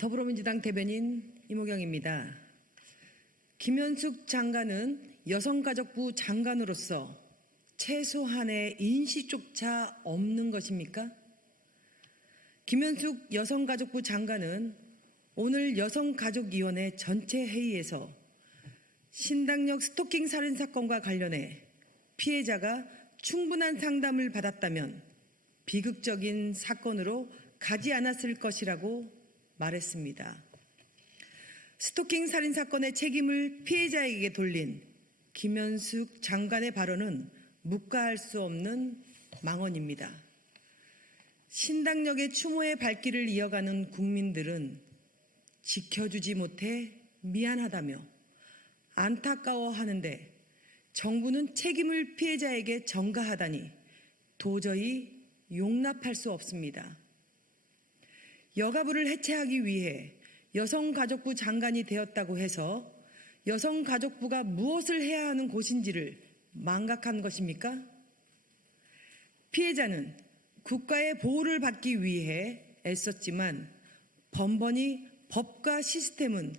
더불어민주당 대변인 이모경입니다. 김현숙 장관은 여성가족부 장관으로서 최소한의 인식조차 없는 것입니까? 김현숙 여성가족부 장관은 오늘 여성가족위원회 전체 회의에서 신당역 스토킹 살인 사건과 관련해 피해자가 충분한 상담을 받았다면 비극적인 사건으로 가지 않았을 것이라고 말했습니다. 스토킹 살인 사건의 책임을 피해자에게 돌린 김현숙 장관의 발언은 묵과할 수 없는 망언입니다. 신당역의 추모의 발길을 이어가는 국민들은 지켜주지 못해 미안하다며 안타까워하는데 정부는 책임을 피해자에게 전가하다니 도저히 용납할 수 없습니다. 여가부를 해체하기 위해 여성가족부 장관이 되었다고 해서 여성가족부가 무엇을 해야 하는 곳인지를 망각한 것입니까? 피해자는 국가의 보호를 받기 위해 애썼지만 번번이 법과 시스템은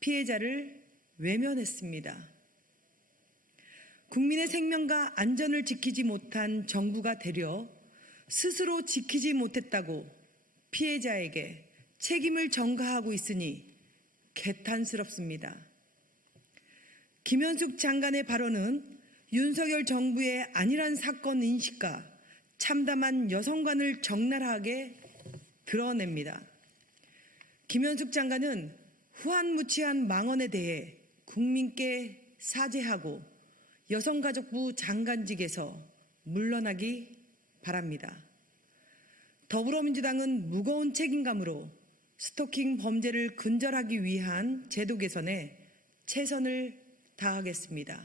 피해자를 외면했습니다. 국민의 생명과 안전을 지키지 못한 정부가 되려 스스로 지키지 못했다고 피해자에게 책임을 전가하고 있으니 개탄스럽습니다. 김현숙 장관의 발언은 윤석열 정부의 안일한 사건 인식과 참담한 여성관을 적나라하게 드러냅니다. 김현숙 장관은 후한무치한 망언에 대해 국민께 사죄하고 여성가족부 장관직에서 물러나기 바랍니다. 더불어민주당은 무거운 책임감으로 스토킹 범죄를 근절하기 위한 제도 개선에 최선을 다하겠습니다.